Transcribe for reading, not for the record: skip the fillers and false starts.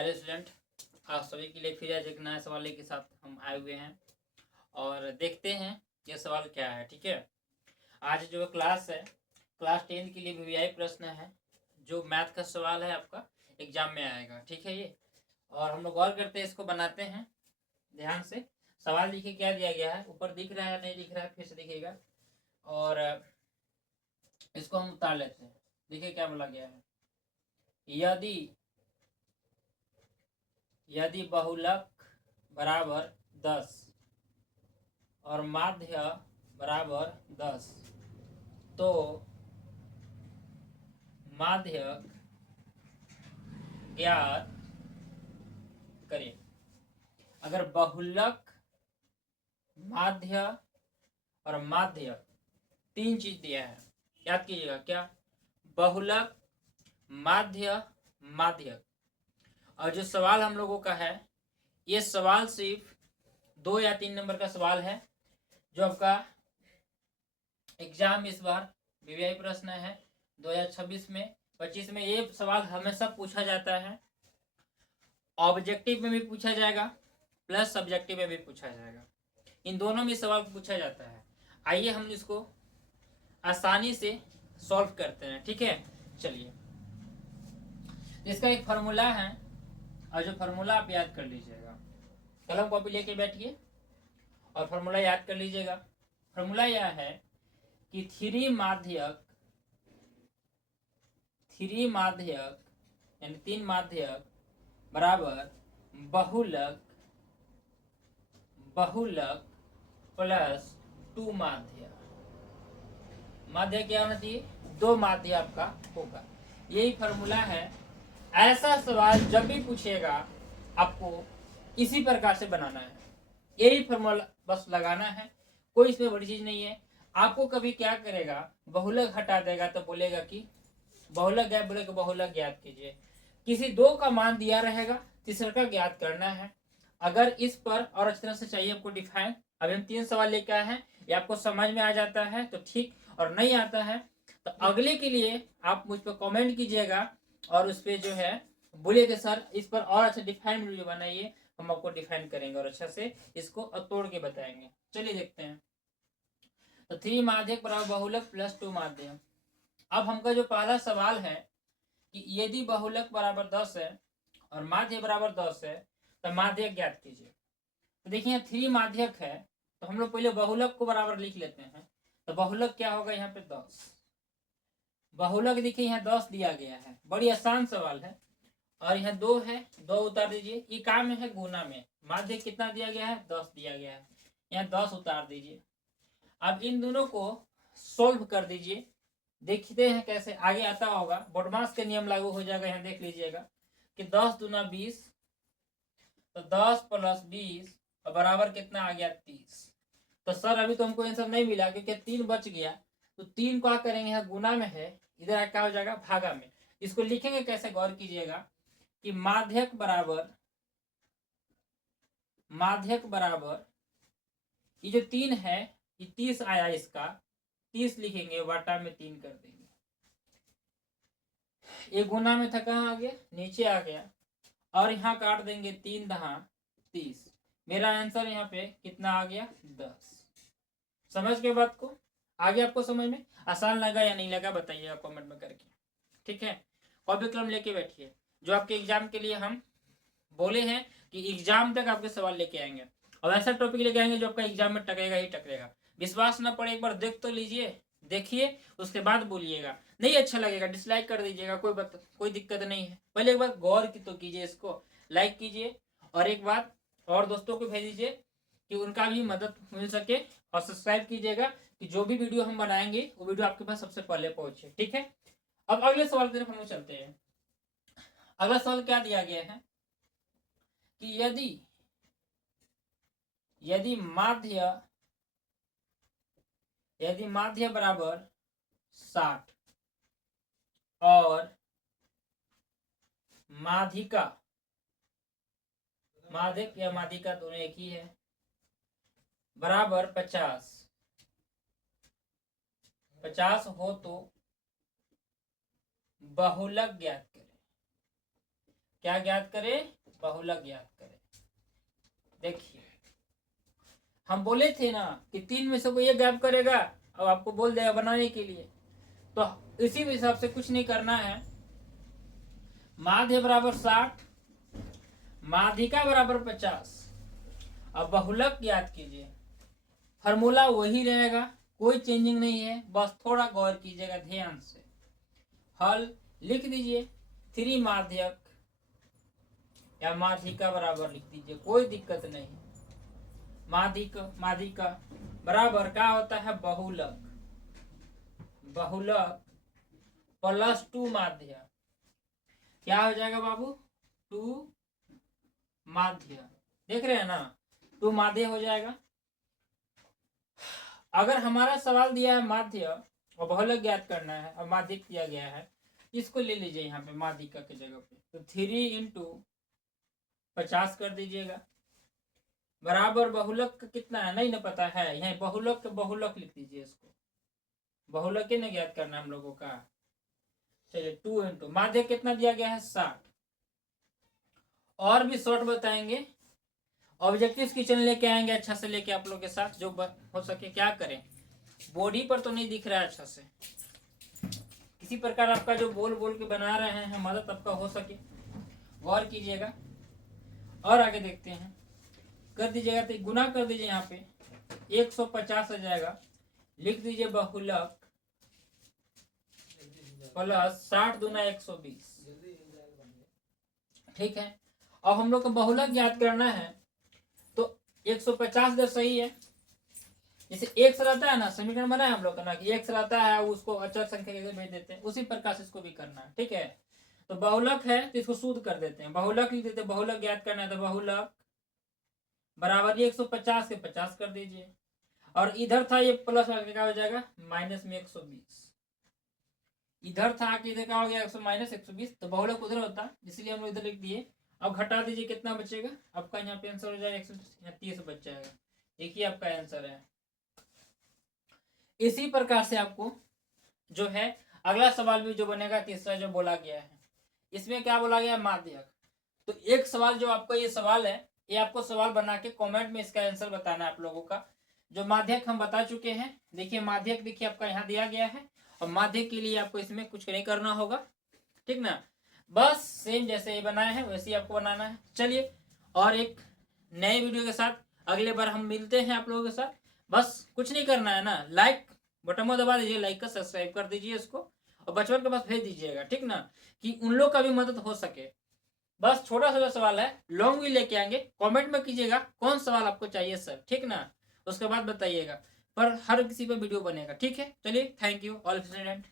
Hello student, आप सभी के लिए फिर आज एक नया सवाल के साथ हम आए हुए हैं और देखते हैं ये सवाल क्या है। ठीक है, आज जो क्लास है क्लास 10 के लिए वीवीआई प्रश्न है जो मैथ का सवाल है, आपका एग्जाम में आएगा। ठीक है, ये और हम लोग गौर करते हैं, इसको बनाते हैं ध्यान से। सवाल देखिए क्या दिया गया है, ऊपर दिख रहा है नहीं दिख रहा है, फिर से दिखेगा और इसको हम उतार लेते हैं। देखिए क्या बोला गया है, यदि बहुलक बराबर 10 और माध्य बराबर 10 तो माध्यक ज्ञात करें। अगर बहुलक, माध्य और माध्यक तीन चीज दिया है, याद कीजिएगा क्या, बहुलक, माध्य, माध्यक। और जो सवाल हम लोगों का है, ये सवाल सिर्फ 2 या 3 नंबर का सवाल है जो आपका एग्जाम इस बार वीवीआई प्रश्न है 2026 में 25 में। ये सवाल हमेशा पूछा जाता है, ऑब्जेक्टिव में भी पूछा जाएगा प्लस सब्जेक्टिव में भी पूछा जाएगा, इन दोनों में सवाल पूछा जाता है। आइए हम इसको आसानी से सॉल्व करते हैं। ठीक है, चलिए इसका एक फार्मूला है और जो फार्मूला आप याद कर लीजिएगा, कलम कॉपी लेके बैठिए और फार्मूला याद कर लीजिएगा। फार्मूला यह है कि थ्री माध्यक यानी 3 माध्यक बराबर बहुलक प्लस 2 माध्य। माध्य क्या होना चाहिए, 2 माध्य आपका होगा। यही फॉर्मूला है। ऐसा सवाल जब भी पूछेगा आपको इसी प्रकार से बनाना है, यही फॉर्मूला बस लगाना है, कोई इसमें बड़ी चीज नहीं है। आपको कभी क्या करेगा, बहुलक हटा देगा तो बोलेगा कि बहुलक ज्ञात, बोलेगा बहुलक ज्ञात कीजिए। किसी दो का मान दिया रहेगा, तीसरे का ज्ञात करना है। अगर इस पर और अच्छी तरह से चाहिए आपको डिफाइन, अभी हम 3 सवाल लेके आए हैं, ये आपको समझ में आ जाता है तो ठीक, और नहीं आता है तो अगले के लिए आप मुझ पर कमेंट कीजिएगा और उस पर जो है बोलिए सर इस पर और अच्छा डिफाइन वीडियो बनाइए, हम आपको डिफाइन करेंगे और अच्छा से इसको तोड़ के बताएंगे। चलिए देखते हैं। तो 3 माध्यक बराबर बहुलक प्लस 2 माध्यक। अब हमका जो पहला सवाल है कि यदि बहुलक बराबर 10 है और माध्य बराबर 10 है तो माध्यक ज्ञात कीजिए। तो देखिए यहाँ 3 माध्यक है तो हम लोग पहले बहुलक को बराबर लिख लेते हैं। तो बहुलक क्या होगा, यहाँ पे 10 बहुलक देखिए यहाँ 10 दिया गया है, बड़ी आसान सवाल है। और यहाँ 2 है, 2 उतार दीजिए, ये काम में है गुना में। माध्य कितना दिया गया है, 10 दिया गया है, यहाँ 10 उतार दीजिए। अब इन दोनों को सोल्व कर दीजिए, देखते हैं कैसे आगे आता होगा। बोडमास के नियम लागू हो जाएगा, यहाँ देख लीजिएगा कि 10 दूना 20, तो 10 प्लस 20 बराबर कितना आ गया, 30। तो सर अभी तो हमको आंसर नहीं मिला क्योंकि 3 बच गया, तो 3 क्या करेंगे, यहाँ गुना में है, इधर क्या हो जाएगा, भागा में। इसको लिखेंगे कैसे, गौर कीजिएगा कि माध्यक बराबर ये जो 3 है, ये 30 आया, इसका 30 लिखेंगे, वाटा में 3 कर देंगे। ये गुना में था, कहाँ आ गया, नीचे आ गया, और यहाँ काट देंगे 3 दहा 30। मेरा आंसर यहाँ पे कितना आ गया, 10। समझ के बात को, आगे आपको समझ में आसान लगा या नहीं लगा बताइएगा कमेंट में करके। ठीक है, कॉपी कलम लेके बैठिए, जो आपके एग्जाम के लिए हम बोले हैं कि एग्जाम तक आपके सवाल लेके आएंगे और ऐसा टॉपिक लेके आएंगे जो आपका एग्जाम में टकेगा ही टकरेगा। विश्वास ना पड़े एक बार देख तो लीजिए, देखिए उसके बाद बोलिएगा। नहीं अच्छा लगेगा डिसलाइक कर दीजिएगा, कोई दिक्कत नहीं है। पहले एक बार गौर की तो कीजिए, इसको लाइक कीजिए और एक बात और दोस्तों को भेज दीजिए कि उनका भी मदद मिल सके, और सब्सक्राइब कीजिएगा कि जो भी वीडियो हम बनाएंगे वो वीडियो आपके पास सबसे पहले पहुंचे। ठीक है, अब अगले सवाल की तरफ हम चलते हैं। अगला सवाल क्या दिया गया है कि यदि माध्य बराबर 60 और माध्यक या माध्यिका दोनों एक ही है बराबर 50 हो तो बहुलक ज्ञात करें। क्या ज्ञात करें? बहुलक ज्ञात करें। देखिए हम बोले थे ना कि 3 में से कोई एक ज्ञात करेगा, अब आपको बोल देगा बनाने के लिए, तो इसी हिसाब से कुछ नहीं करना है। माध्य बराबर 60, माध्यिका बराबर 50। अब बहुलक ज्ञात कीजिए, फॉर्मूला वही रहेगा, कोई चेंजिंग नहीं है, बस थोड़ा गौर कीजिएगा ध्यान से। हल लिख दीजिए, 3 माध्यक या माध्यिका बराबर लिख दीजिए, कोई दिक्कत नहीं। माध्यिका बराबर क्या होता है? बहुलक, बहुलक प्लस 2 माध्य। क्या हो जाएगा बाबू? 2 माध्य। देख रहे हैं ना, 2 माध्य हो जाएगा। अगर हमारा सवाल दिया है माध्य और बहुलक ज्ञात करना है और माध्यिक दिया गया है, इसको ले लीजिए यहाँ पे माध्यिका की जगह पे, तो 3 × 50 कर दीजिएगा, बराबर बहुलक कितना है नहीं ना पता है, यहाँ बहुलक बहुलक लिख दीजिए इसको, बहुलक ही ना ज्ञात करना हम लोगों का। चलिए 2 × माध्य कितना दिया गया है? 60। और भी शॉर्ट बताएंगे, ऑब्जेक्टिव क्वेश्चन लेके आएंगे अच्छा से लेके आप लोग के साथ, जो हो सके। क्या करें, बॉडी पर तो नहीं दिख रहा है अच्छा से, किसी प्रकार आपका जो बोल बोल के बना रहे हैं मदद आपका हो सके, गौर कीजिएगा। और आगे देखते हैं, कर दीजिएगा तो गुना कर दीजिए, यहाँ पे 150 आ जाएगा, लिख दीजिए बहुलक प्लस 60 दूना 120। ठीक है, अब हम लोग को बहुलक ज्ञात करना है, तो 150 इधर सही है। जैसे x रहता है ना, समीकरण बनाया हम लोग का ना कि x रहता है, उसको अचर संख्या के भेज देते हैं, उसी प्रकार से इसको भी करना है। ठीक है, तो बहुलक है तो इसको शुद्ध कर देते हैं, बहुलक लिख देते हैं, बहुलक ज्ञात करना है तो बहुलक बराबर 150 के 50 कर दीजिए, और इधर था ये प्लस क्या हो जाएगा? माइनस में 120। इधर था कि इधर क्या हो गया? माइनस 120, तो बहुलक उधर होता, इसलिए हम इधर लिख दिए। अब घटा दीजिए, कितना बचेगा आपका? यहाँ पे आंसर हो जाएगा 130 बच जाएगा। देखिए आपका आंसर है। इसी प्रकार से आपको जो है अगला सवाल भी जो बनेगा, तीसरा जो बोला गया है, इसमें क्या बोला गया? माध्यक। तो एक सवाल जो आपको ये सवाल है, ये आपको सवाल बना के कमेंट में इसका आंसर बताना है आप लोगों का। जो माध्यक हम बता चुके हैं, देखिए माध्यक देखिए आपका यहाँ दिया गया है, और माध्यक के लिए आपको इसमें कुछ नहीं करना होगा। ठीक ना, बस सेम जैसे ये बनाए हैं वैसे ही आपको बनाना है। चलिए, और एक नए वीडियो के साथ अगले बार हम मिलते हैं आप लोगों के साथ। बस कुछ नहीं करना है ना, लाइक बटन को दबा दीजिए, लाइक का सब्सक्राइब कर दीजिए इसको, और बचपन के पास भेज दीजिएगा। ठीक ना, कि उन लोग का भी मदद हो सके। बस छोटा सा सवाल है, लॉन्ग भी लेके आएंगे, कमेंट में कीजिएगा कौन सवाल आपको चाहिए सर। ठीक ना, उसके बाद बताइएगा, पर हर किसी पे वीडियो बनेगा। ठीक है, चलिए, थैंक यू ऑल स्टूडेंट।